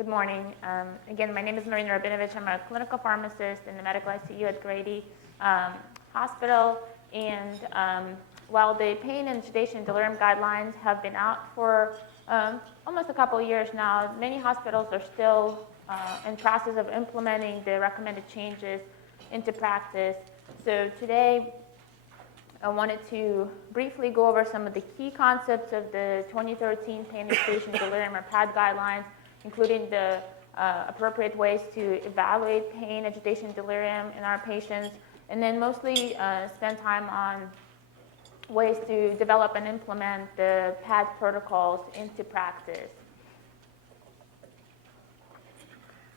Good morning. Again, my name is Marina Rabinovich. I'm a clinical pharmacist in the medical ICU at Grady Hospital. And while the pain and sedation delirium guidelines have been out for almost a couple of years now, many hospitals are still in process of implementing the recommended changes into practice. So today, I wanted to briefly go over some of the key concepts of the 2013 Pain and Sedation Delirium or PAD guidelines, including the appropriate ways to evaluate pain, agitation, delirium in our patients, and then mostly spend time on ways to develop and implement the PAD protocols into practice.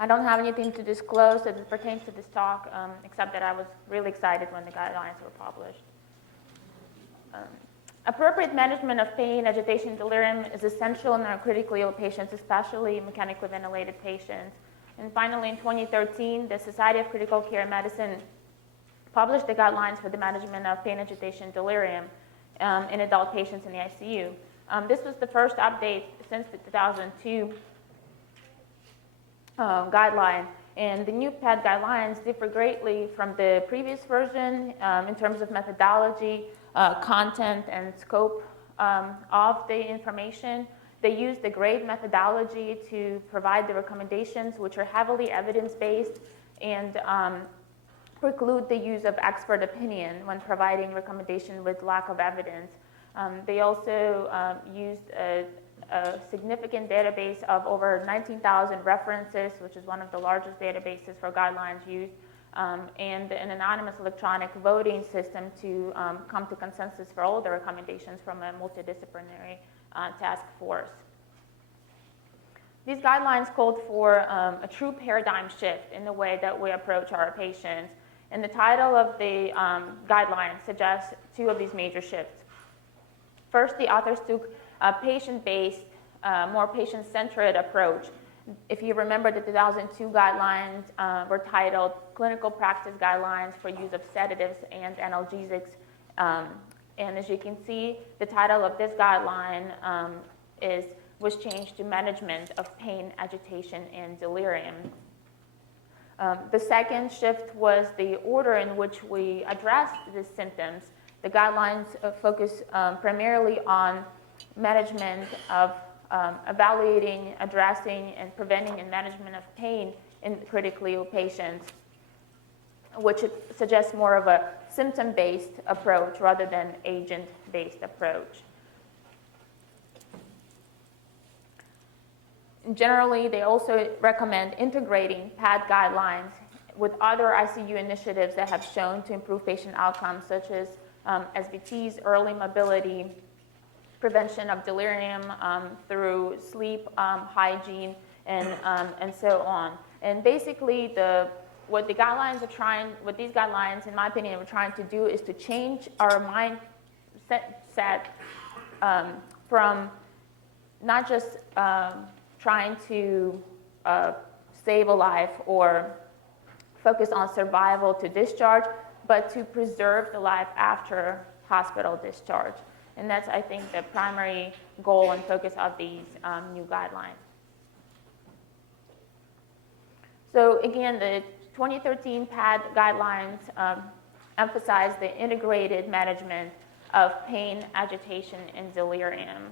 I don't have anything to disclose as it pertains to this talk, except that I was really excited when the guidelines were published. Appropriate management of pain, agitation, delirium is essential in our critically ill patients, especially mechanically ventilated patients. And finally, in 2013, the Society of Critical Care Medicine published the guidelines for the management of pain, agitation, delirium in adult patients in the ICU. This was the first update since the 2002 guideline. And the new PAD guidelines differ greatly from the previous version in terms of methodology, content, and scope of the information. They use the GRADE methodology to provide the recommendations, which are heavily evidence-based and preclude the use of expert opinion when providing recommendation with lack of evidence. They also used a significant database of over 19,000 references, which is one of the largest databases for guidelines used, and an anonymous electronic voting system to come to consensus for all the recommendations from a multidisciplinary task force. These guidelines called for a true paradigm shift in the way that we approach our patients, and the title of the guidelines suggests two of these major shifts. First, the authors took a patient-based, more patient-centered approach. If you remember, the 2002 guidelines were titled Clinical Practice Guidelines for Use of Sedatives and Analgesics. And as you can see, the title of this guideline was changed to Management of Pain, Agitation, and Delirium. The second shift was the order in which we addressed the symptoms. The guidelines focus primarily on management of evaluating, addressing, and preventing and management of pain in critically ill patients, which suggests more of a symptom-based approach rather than agent-based approach. Generally, they also recommend integrating PAD guidelines with other ICU initiatives that have shown to improve patient outcomes, such as SBTs, early mobility, prevention of delirium through sleep hygiene, and so on. And basically, what these guidelines, in my opinion, are trying to do is to change our mindset from not just trying to save a life or focus on survival to discharge, but to preserve the life after hospital discharge. And that's, I think, the primary goal and focus of these new guidelines. So again, the 2013 PAD guidelines emphasize the integrated management of pain, agitation, and delirium.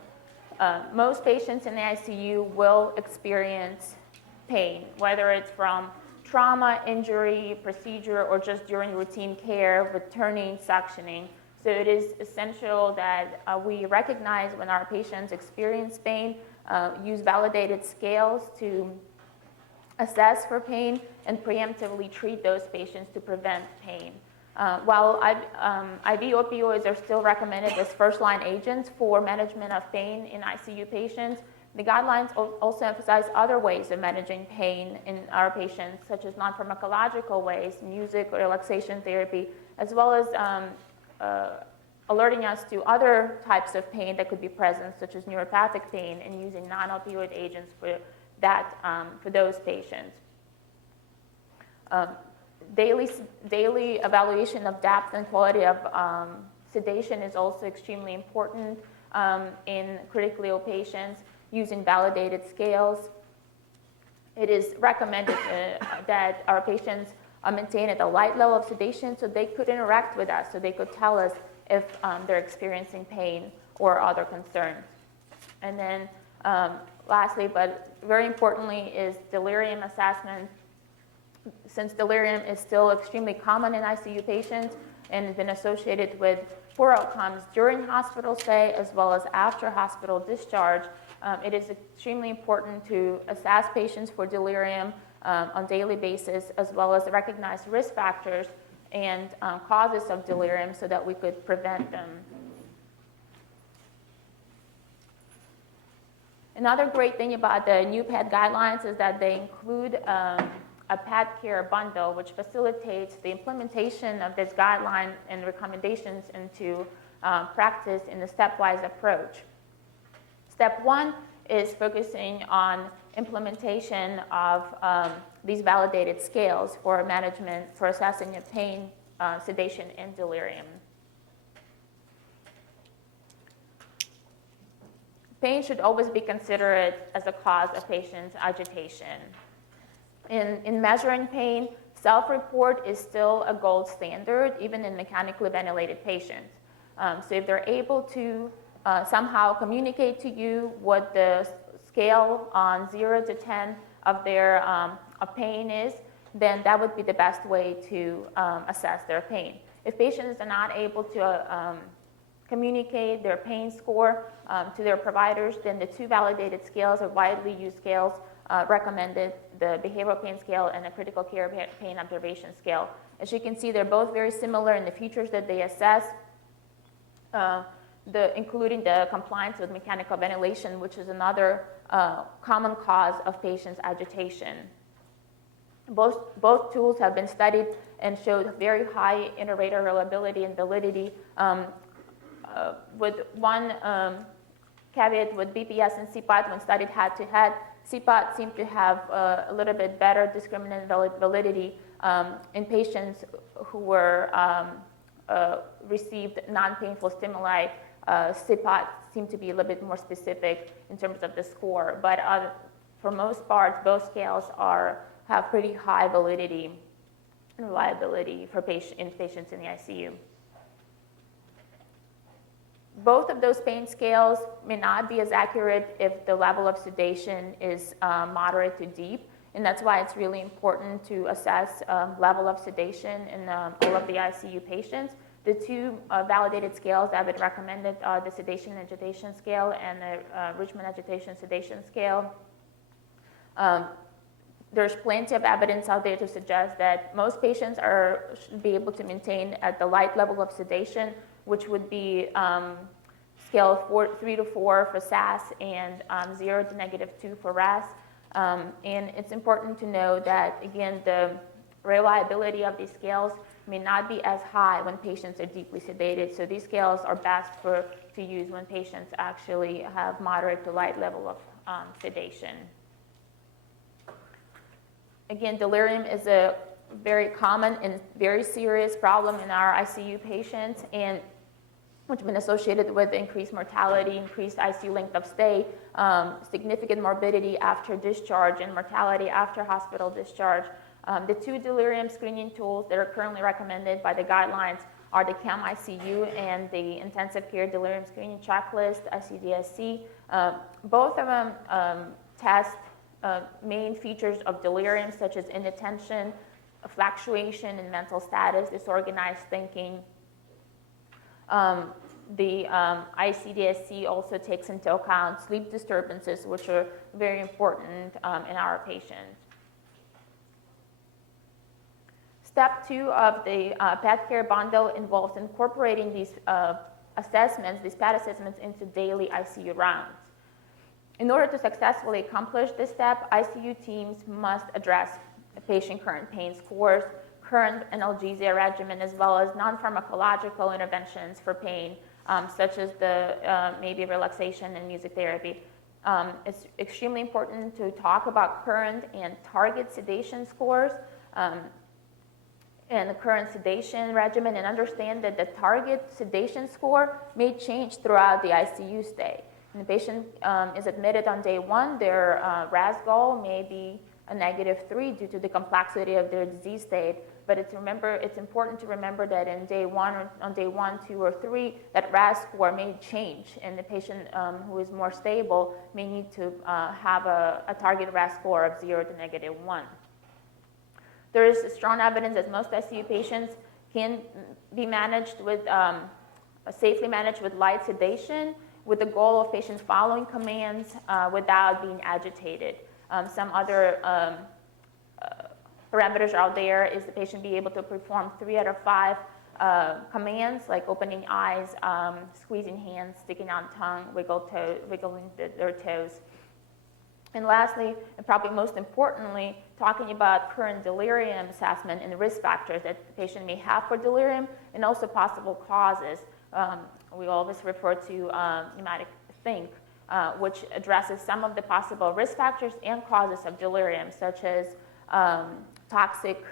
Most patients in the ICU will experience pain, whether it's from trauma, injury, procedure, or just during routine care with turning, suctioning. So it is essential that we recognize when our patients experience pain, use validated scales to assess for pain, and preemptively treat those patients to prevent pain. While IV opioids are still recommended as first-line agents for management of pain in ICU patients, the guidelines also emphasize other ways of managing pain in our patients, such as non-pharmacological ways, music or relaxation therapy, as well as alerting us to other types of pain that could be present, such as neuropathic pain, and using non-opioid agents for those patients. Daily evaluation of depth and quality of sedation is also extremely important in critically ill patients using validated scales. it is recommended that our patients maintain at a light level of sedation so they could interact with us, so they could tell us if they're experiencing pain or other concerns. And then lastly, but very importantly, is delirium assessment. Since delirium is still extremely common in ICU patients and has been associated with poor outcomes during hospital stay as well as after hospital discharge, it is extremely important to assess patients for delirium on a daily basis, as well as recognize risk factors and causes of delirium so that we could prevent them. Another great thing about the new PET guidelines is that they include a PET care bundle, which facilitates the implementation of this guideline and recommendations into practice in a stepwise approach. Step one is focusing on implementation of these validated scales for management, for assessing of pain, sedation, and delirium. Pain should always be considered as a cause of patient's agitation. In measuring pain, self-report is still a gold standard, even in mechanically ventilated patients. So if they're able to somehow communicate to you what the scale on 0 to 10 of their of pain is, then that would be the best way to assess their pain. If patients are not able to communicate their pain score to their providers, then the two validated scales are widely used scales recommended, the behavioral pain scale and the critical care pain observation scale. As you can see, they're both very similar in the features that they assess, including the compliance with mechanical ventilation, which is another common cause of patients' agitation. Both tools have been studied and showed very high inter-rater reliability and validity. With one caveat with BPS and CPAT, when studied head-to-head, CPAT seemed to have a little bit better discriminant validity in patients who were received non-painful stimuli. CPAT seemed to be a little bit more specific in terms of the score, but for most parts, both scales have pretty high validity and reliability for patients in the ICU. Both of those pain scales may not be as accurate if the level of sedation is moderate to deep, and that's why it's really important to assess level of sedation in all of the ICU patients. The two validated scales that have been recommended are the sedation and agitation scale and the Richmond agitation sedation scale. There's plenty of evidence out there to suggest that most patients should be able to maintain at the light level of sedation, which would be scale 3 to 4 for SAS and 0 to -2 for RAS. And it's important to know that, again, the reliability of these scales may not be as high when patients are deeply sedated. So these scales are best to use when patients actually have moderate to light level of sedation. Again, delirium is a very common and very serious problem in our ICU patients, and which has been associated with increased mortality, increased ICU length of stay, significant morbidity after discharge, and mortality after hospital discharge. The two delirium screening tools that are currently recommended by the guidelines are the CAM-ICU and the Intensive Care Delirium Screening Checklist, ICDSC. Both of them test main features of delirium, such as inattention, fluctuation in mental status, disorganized thinking. The ICDSC also takes into account sleep disturbances, which are very important in our patients. Step 2 of the PET care bundle involves incorporating these assessments, these PET assessments, into daily ICU rounds. In order to successfully accomplish this step, ICU teams must address the patient current pain scores, current analgesia regimen, as well as non-pharmacological interventions for pain, such as the maybe relaxation and music therapy. It's extremely important to talk about current and target sedation scores and the current sedation regimen, and understand that the target sedation score may change throughout the ICU stay. When the patient is admitted on day 1, their RAS goal may be a -3 due to the complexity of their disease state. But it's important to remember that on day 1, 2, or 3, that RAS score may change, and the patient who is more stable may need to have a target RAS score of 0 to -1. There is strong evidence that most ICU patients can be managed with safely managed with light sedation, with the goal of patients following commands without being agitated. Some other parameters out there is the patient be able to perform 3 out of 5 commands, like opening eyes, squeezing hands, sticking out tongue, wiggling their toes. And lastly, and probably most importantly, talking about current delirium assessment and the risk factors that the patient may have for delirium, and also possible causes. We always refer to pneumatic think, which addresses some of the possible risk factors and causes of delirium, such as toxic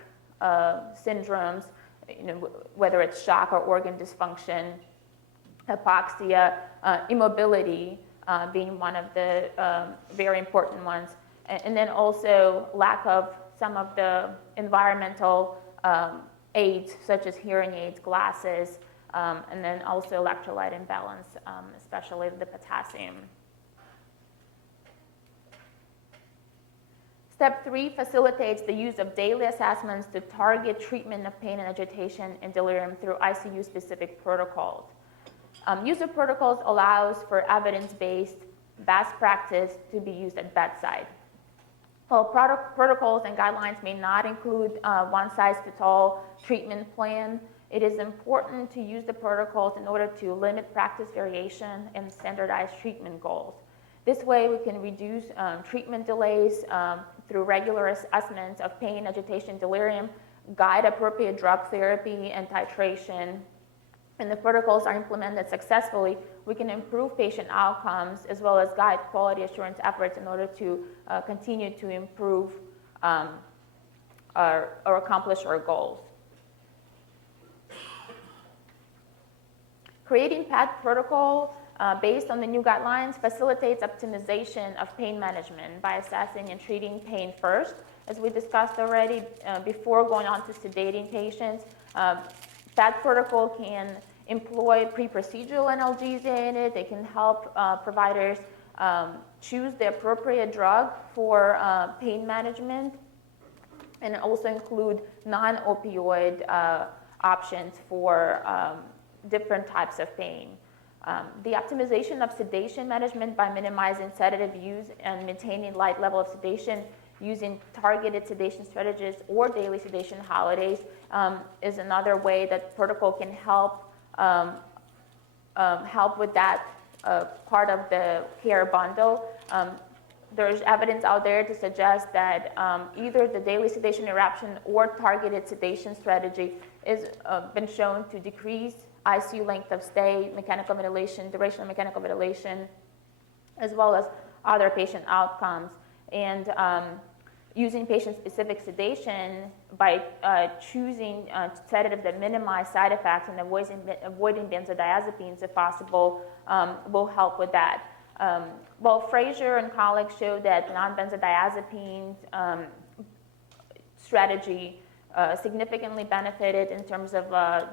syndromes, whether it's shock or organ dysfunction, hypoxia, immobility being one of the very important ones, and then also lack of some of the environmental aids, such as hearing aids, glasses, and then also electrolyte imbalance, especially the potassium. Step 3 facilitates the use of daily assessments to target treatment of pain and agitation and delirium through ICU-specific protocols. Use of protocols allows for evidence-based best practice to be used at bedside. While protocols and guidelines may not include one-size-fits-all treatment plan, it is important to use the protocols in order to limit practice variation and standardize treatment goals. This way, we can reduce treatment delays through regular assessments of pain, agitation, delirium, guide appropriate drug therapy and titration. And the protocols are implemented successfully, we can improve patient outcomes as well as guide quality assurance efforts in order to continue to improve or accomplish our goals. Creating PAT protocol based on the new guidelines facilitates optimization of pain management by assessing and treating pain first, as we discussed already, before going on to sedating patients. PAT protocol can employ pre-procedural analgesia in it. They can help providers choose the appropriate drug for pain management, and also include non-opioid options for different types of pain. The optimization of sedation management by minimizing sedative use and maintaining light level of sedation using targeted sedation strategies or daily sedation holidays is another way that protocol can help with that part of the care bundle. There's evidence out there to suggest that either the daily sedation interruption or targeted sedation strategy has been shown to decrease ICU length of stay, mechanical ventilation, duration of mechanical ventilation, as well as other patient outcomes. And using patient-specific sedation by choosing sedatives that minimize side effects and avoiding benzodiazepines if possible will help with that. Well, Frazier and colleagues showed that non-benzodiazepine strategy significantly benefited in terms of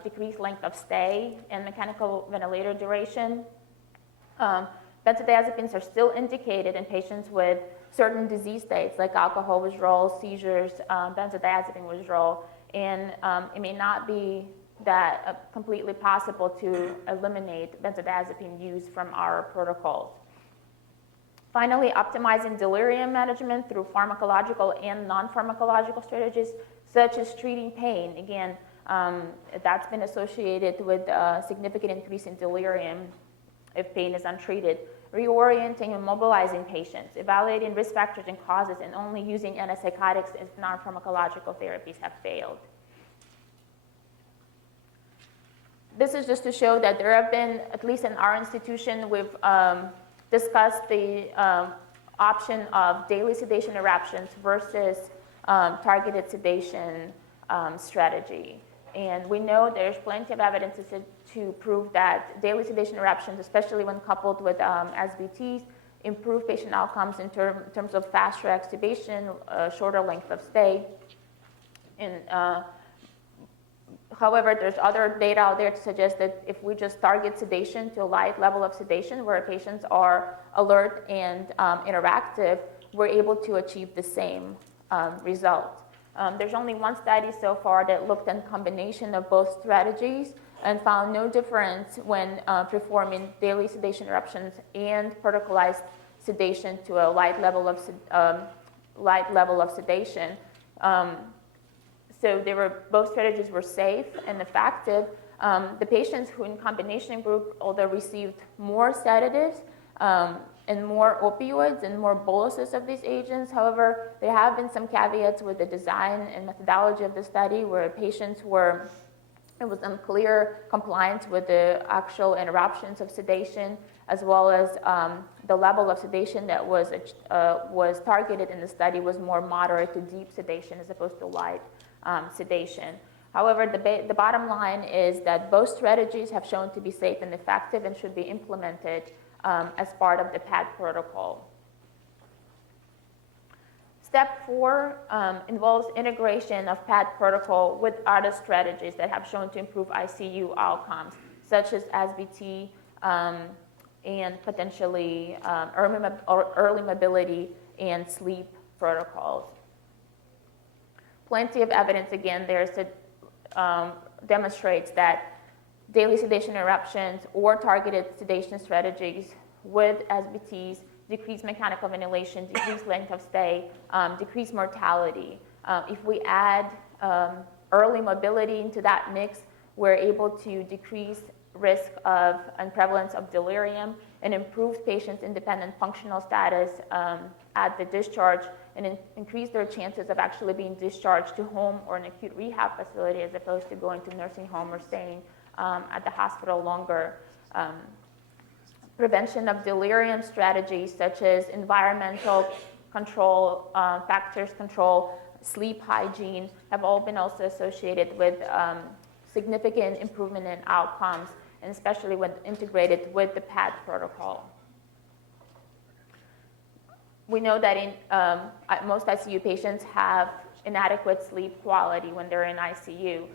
decreased length of stay and mechanical ventilator duration. Benzodiazepines are still indicated in patients with certain disease states like alcohol withdrawal, seizures, benzodiazepine withdrawal, and it may not be that completely possible to eliminate benzodiazepine use from our protocols. Finally, optimizing delirium management through pharmacological and non-pharmacological strategies, such as treating pain. Again, that's been associated with a significant increase in delirium if pain is untreated. Reorienting and mobilizing patients, evaluating risk factors and causes, and only using antipsychotics if non-pharmacological therapies have failed. This is just to show that there have been, at least in our institution, we've discussed the option of daily sedation interruptions versus targeted sedation strategy. And we know there's plenty of evidence to prove that daily sedation interruptions, especially when coupled with SBTs, improve patient outcomes in terms of faster extubation, shorter length of stay. And however, there's other data out there to suggest that if we just target sedation to a light level of sedation where patients are alert and interactive, we're able to achieve the same result. There's only one study so far that looked at combination of both strategies and found no difference when performing daily sedation interruptions and protocolized sedation to a light level of sedation. So both strategies were safe and effective. The patients who in combination group, although received more sedatives and more opioids and more boluses of these agents, however, there have been some caveats with the design and methodology of the study where patients it was unclear compliance with the actual interruptions of sedation, as well as the level of sedation that was targeted in the study was more moderate to deep sedation as opposed to light sedation. However, the bottom line is that both strategies have shown to be safe and effective and should be implemented as part of the PAD protocol. Step 4 involves integration of PAD protocol with other strategies that have shown to improve ICU outcomes, such as SBT and potentially early mobility and sleep protocols. Plenty of evidence, again, demonstrates that daily sedation interruptions or targeted sedation strategies with SBTs decrease mechanical ventilation, decrease length of stay, decrease mortality. If we add early mobility into that mix, we're able to decrease risk of and prevalence of delirium and improve patients' independent functional status at the discharge and increase their chances of actually being discharged to home or an acute rehab facility as opposed to going to nursing home or staying at the hospital longer. Prevention of delirium strategies such as environmental control, factors control, sleep hygiene have all been also associated with significant improvement in outcomes, and especially when integrated with the PAD protocol. We know that most ICU patients have inadequate sleep quality when they're in ICU.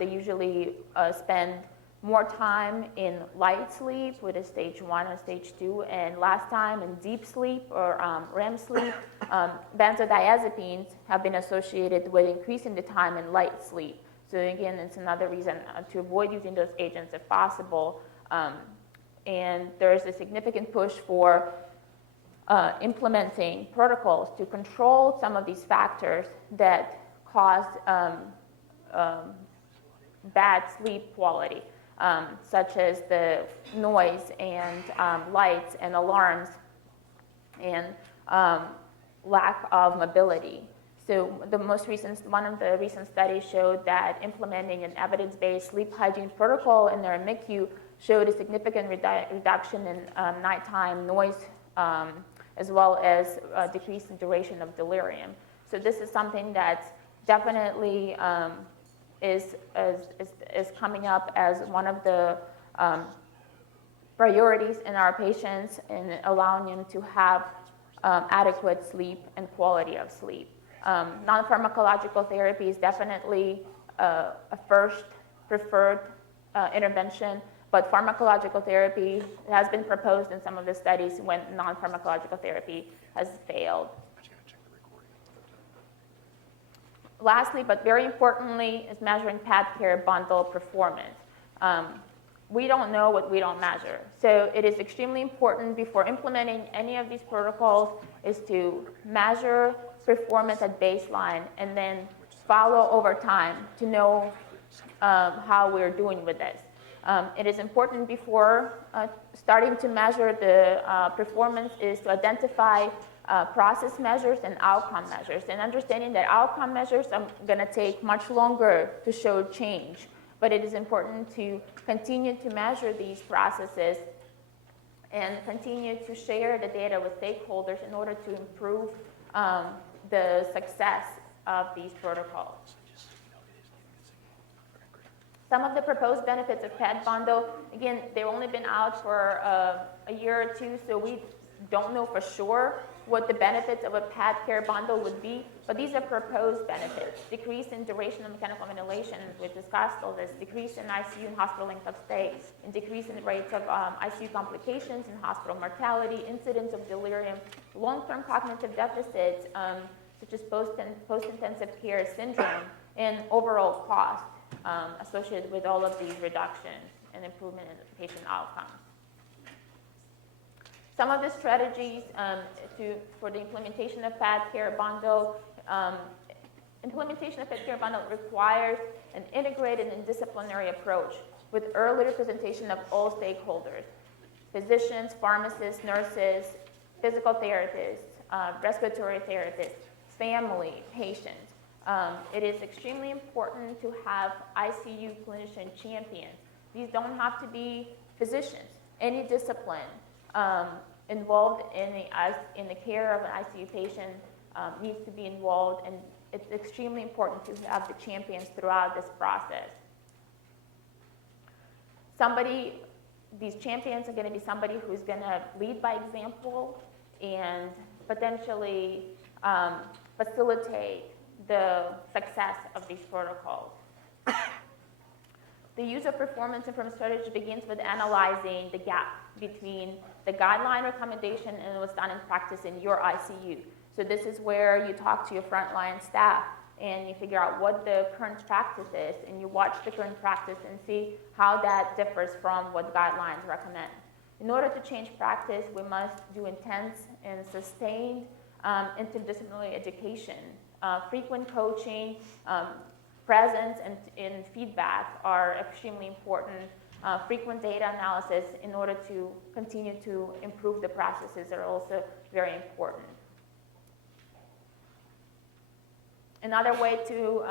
They usually spend more time in light sleep with a stage 1 or stage 2, and less time in deep sleep or REM sleep. Benzodiazepines have been associated with increasing the time in light sleep. So again, it's another reason to avoid using those agents if possible. And there's a significant push for implementing protocols to control some of these factors that cause bad sleep quality, such as the noise and lights and alarms and lack of mobility. So one of the recent studies showed that implementing an evidence-based sleep hygiene protocol in their MICU showed a significant reduction in nighttime noise, as well as decrease in duration of delirium. So this is something that definitely is coming up as one of the priorities in our patients in allowing them to have adequate sleep and quality of sleep. Non-pharmacological therapy is definitely a first preferred intervention, but pharmacological therapy has been proposed in some of the studies when non-pharmacological therapy has failed. Lastly, but very importantly, is measuring PAD care bundle performance. We don't know what we don't measure. So it is extremely important before implementing any of these protocols is to measure performance at baseline and then follow over time to know how we're doing with this. It is important before starting to measure the performance is to identify process measures and outcome measures, and understanding that outcome measures are going to take much longer to show change. But it is important to continue to measure these processes and continue to share the data with stakeholders in order to improve the success of these protocols. Some of the proposed benefits of PAD bundle, again, they've only been out for a year or two, so we don't know for sure what the benefits of a PAD care bundle would be, but these are proposed benefits. Decrease in duration of mechanical ventilation, we discussed all this, decrease in ICU and hospital length of stay, and decrease in the rates of ICU complications and hospital mortality, incidence of delirium, long-term cognitive deficits, such as post-intensive care syndrome, and overall cost associated with all of these reductions and improvement in the patient outcomes. Some of the strategies for the implementation of PAD care bundle, implementation of PAD care bundle requires an integrated and disciplinary approach with early representation of all stakeholders, physicians, pharmacists, nurses, physical therapists, respiratory therapists, family, patients. It is extremely important to have ICU clinician champions. These don't have to be physicians. Any discipline involved in the care of an ICU patient needs to be involved, and it's extremely important to have the champions throughout this process. These champions are going to be somebody who's going to lead by example and potentially facilitate the success of these protocols. The use of performance improvement strategy begins with analyzing the gap between the guideline recommendation and what's done in practice in your ICU. So this is where you talk to your frontline staff and you figure out what the current practice is, and you watch the current practice and see how that differs from what guidelines recommend. In order to change practice, we must do intense and sustained interdisciplinary education. Frequent coaching, presence, and feedback are extremely important. Frequent data analysis in order to continue to improve the processes are also very important. Another way to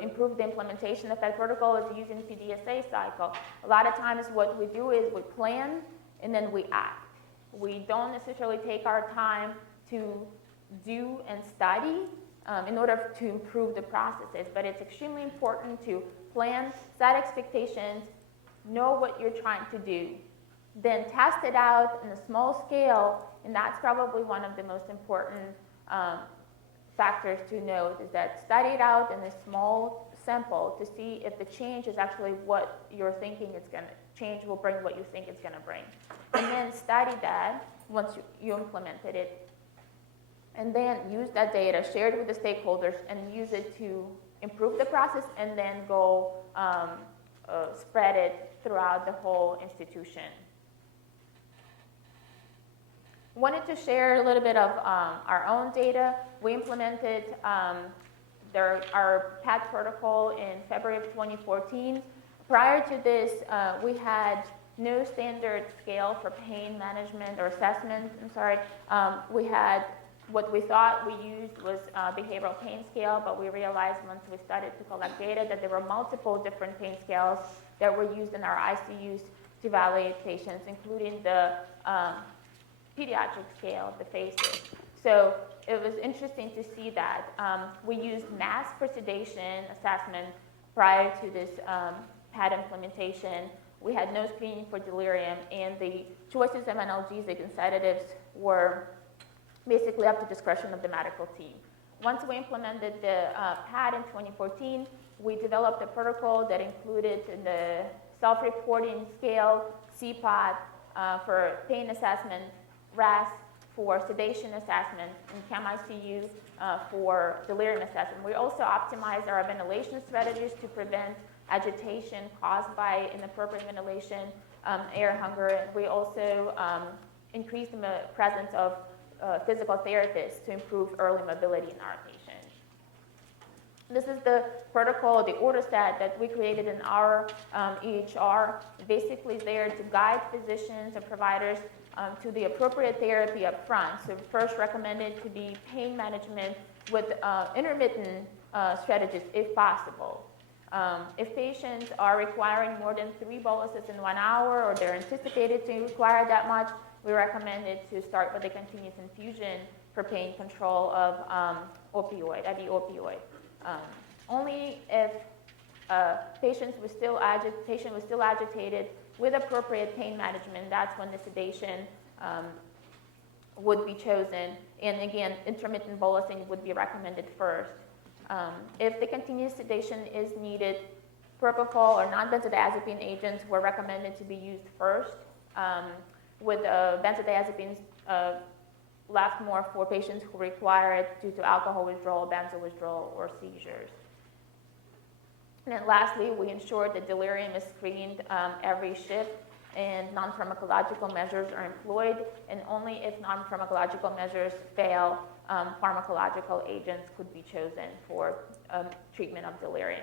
improve the implementation of that protocol is using PDSA cycle. A lot of times what we do is we plan and then we act. We don't necessarily take our time to do and study in order to improve the processes, but it's extremely important to plan, set expectations, know what you're trying to do, then test it out in a small scale, and that's probably one of the most important factors to note, is that study it out in a small sample to see if the change is actually what you're thinking it's going to change will bring, what you think it's going to bring. And then study that once you implemented it, and then use that data, share it with the stakeholders, and use it to improve the process, and then go spread it throughout the whole institution. Wanted to share a little bit of our own data. We implemented our PAD protocol in February of 2014. Prior to this, we had no standard scale for pain management or assessment. We had what we thought we used was behavioral pain scale, but we realized once we started to collect data that there were multiple different pain scales that were used in our ICUs to evaluate patients, including the pediatric scale, the FACES. So it was interesting to see that we used MASS for sedation assessment prior to this PAD implementation. We had no screening for delirium, and the choices of analgesic and sedatives were basically up to discretion of the medical team. Once we implemented the PAD in 2014, we developed a protocol that included the self-reporting scale, CPOT for pain assessment, RAS for sedation assessment, and CAM-ICU for delirium assessment. We also optimized our ventilation strategies to prevent agitation caused by inappropriate ventilation, air hunger. We also increased the presence of physical therapists to improve early mobility in our patients. This is the protocol, the order set that we created in our EHR, basically there to guide physicians and providers to the appropriate therapy up front. So first recommended to be pain management with intermittent strategies if possible. If patients are requiring more than 3 boluses in 1 hour, or they're anticipated to require that much, we recommend it to start with a continuous infusion for pain control of opioid, IV opioid. Only if patient was still agitated with appropriate pain management, that's when the sedation would be chosen. And again, intermittent bolusing would be recommended first. If the continuous sedation is needed, propofol or non-benzodiazepine agents were recommended to be used first, with benzodiazepines left more for patients who require it due to alcohol withdrawal, benzo withdrawal, or seizures. And then lastly, we ensure that delirium is screened every shift and non-pharmacological measures are employed, and only if non-pharmacological measures fail, pharmacological agents could be chosen for treatment of delirium.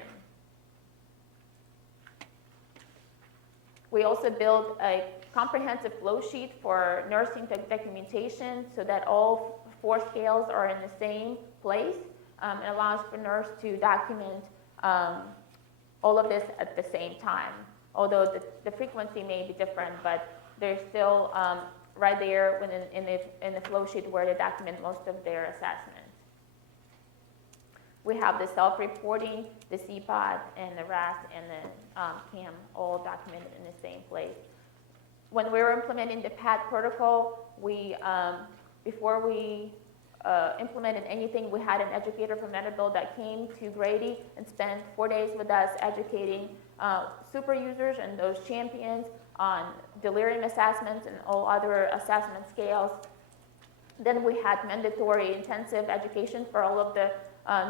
We also built a comprehensive flow sheet for nursing documentation so that all 4 scales are in the same place. It allows for nurse to document all of this at the same time, although the frequency may be different, but they're still right there in the flow sheet where they document most of their assessments. We have the self-reporting, the CPOT, and the RAS, and the CAM all documented in the same place. When we were implementing the PAD protocol, before we implemented anything, we had an educator from Vanderbilt that came to Grady and spent 4 days with us educating super users and those champions on delirium assessments and all other assessment scales. Then we had mandatory intensive education for all of the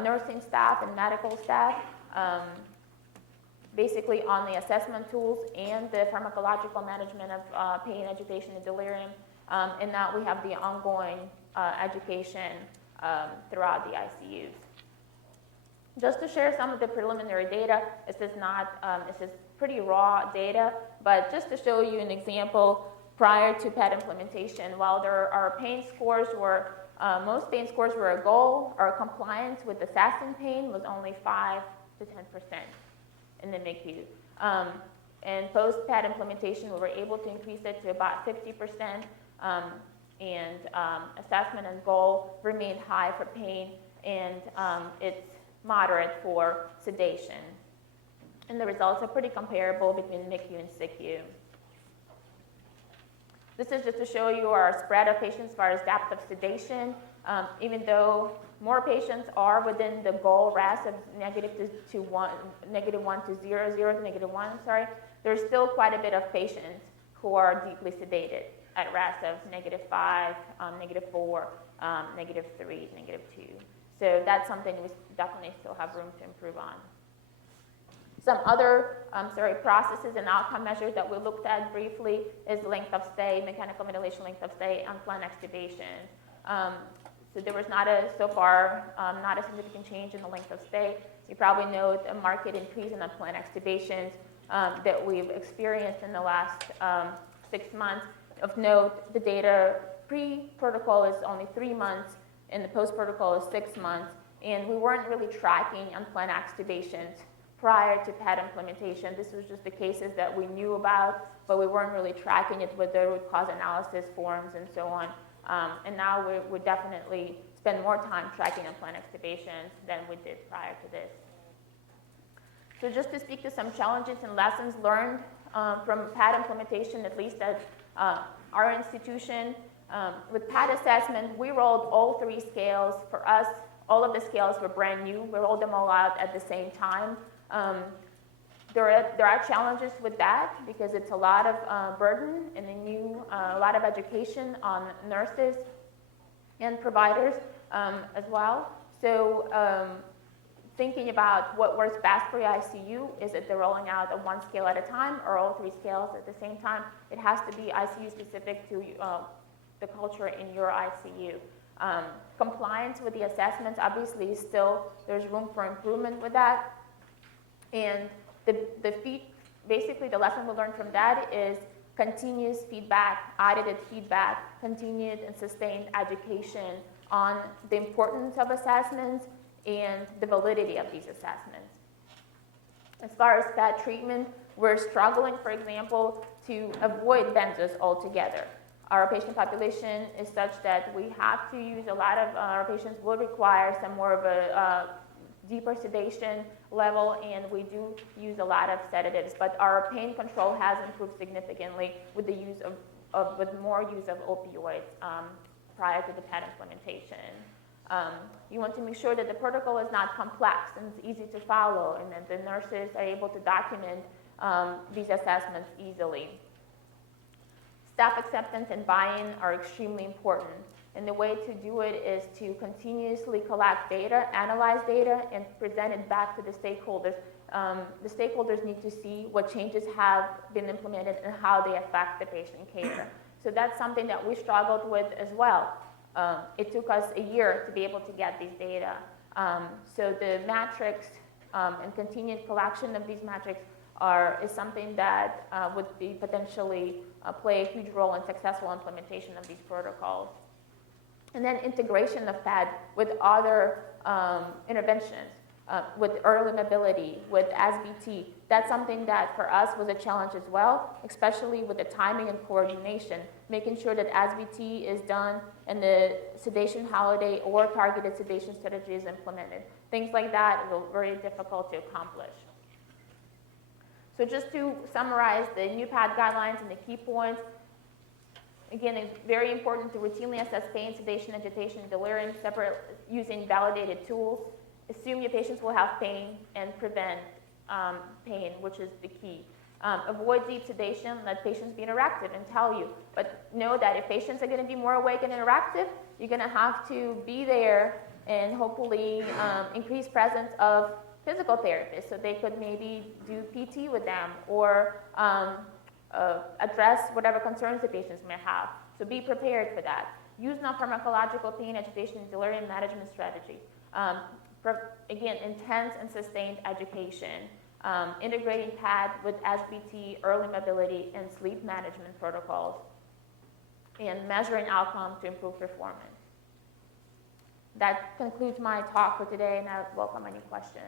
nursing staff and medical staff, basically on the assessment tools and the pharmacological management of pain, agitation, and delirium. And now we have the ongoing education throughout the ICUs. Just to share some of the preliminary data, this is pretty raw data, but just to show you an example prior to PET implementation, while our pain scores were, most pain scores were a goal, our compliance with assessing pain was only 5 to 10% in the NICU. And post-PET implementation, we were able to increase it to about 50%, and assessment and goal remained high for pain, and it's moderate for sedation. And the results are pretty comparable between NICU and SICU. This is just to show you our spread of patients as far as depth of sedation. Even though more patients are within the goal RAS of -1 to 0, 0 to -1, there's still quite a bit of patients who are deeply sedated at RAS of -5, -4, -3, -2. So that's something we definitely still have room to improve on. Some other processes and outcome measures that we looked at briefly is length of stay, mechanical ventilation length of stay, unplanned extubation. So there was not a significant change in the length of stay. You probably know a marked increase in unplanned extubations that we've experienced in the last 6 months. Of note, the data pre-protocol is only 3 months, and the post-protocol is 6 months, and we weren't really tracking unplanned extubations prior to PET implementation. This was just the cases that we knew about, but we weren't really tracking it with the root cause analysis forms and so on. And now we definitely spend more time tracking unplanned extubations than we did prior to this. So just to speak to some challenges and lessons learned from PAD implementation, at least at our institution, with PAD assessment, we rolled all 3 scales. For us, all of the scales were brand new. We rolled them all out at the same time. There are challenges with that because it's a lot of burden and a lot of education on nurses and providers as well. So thinking about what works best for your ICU, is it the rolling out of 1 scale at a time or all 3 scales at the same time? It has to be ICU specific to the culture in your ICU. Compliance with the assessments, obviously, there's room for improvement with that. And basically the lesson we learned from that is continuous feedback, audited feedback, continued and sustained education on the importance of assessments and the validity of these assessments. As far as PAD treatment, we're struggling, for example, to avoid benzos altogether. Our patient population is such that we have to use a lot of our patients will require some more of a deeper sedation level, and we do use a lot of sedatives, but our pain control has improved significantly with the use of with more use of opioids prior to the PAD implementation. You want to make sure that the protocol is not complex and it's easy to follow, and that the nurses are able to document these assessments easily. Staff acceptance and buy-in are extremely important. And the way to do it is to continuously collect data, analyze data, and present it back to the stakeholders. The stakeholders need to see what changes have been implemented and how they affect the patient care. So that's something that we struggled with as well. It took us a year to be able to get these data. So the metrics and continued collection of these metrics is something that would be potentially play a huge role in successful implementation of these protocols. And then integration of PAD with other interventions, with early mobility, with SBT. That's something that for us was a challenge as well, especially with the timing and coordination, making sure that SBT is done and the sedation holiday or targeted sedation strategy is implemented. Things like that are very difficult to accomplish. So just to summarize the new PAD guidelines and the key points, again, it's very important to routinely assess pain, sedation, agitation, and delirium using validated tools. Assume your patients will have pain and prevent pain, which is the key. Avoid deep sedation, let patients be interactive and tell you. But know that if patients are going to be more awake and interactive, you're going to have to be there and hopefully increase presence of physical therapists, so they could maybe do PT with them or address whatever concerns the patients may have. So be prepared for that. Use non-pharmacological pain, agitation, and delirium management strategy. Again, intense and sustained education. Integrating PAD with SBT, early mobility, and sleep management protocols. And measuring outcome to improve performance. That concludes my talk for today, and I welcome any questions.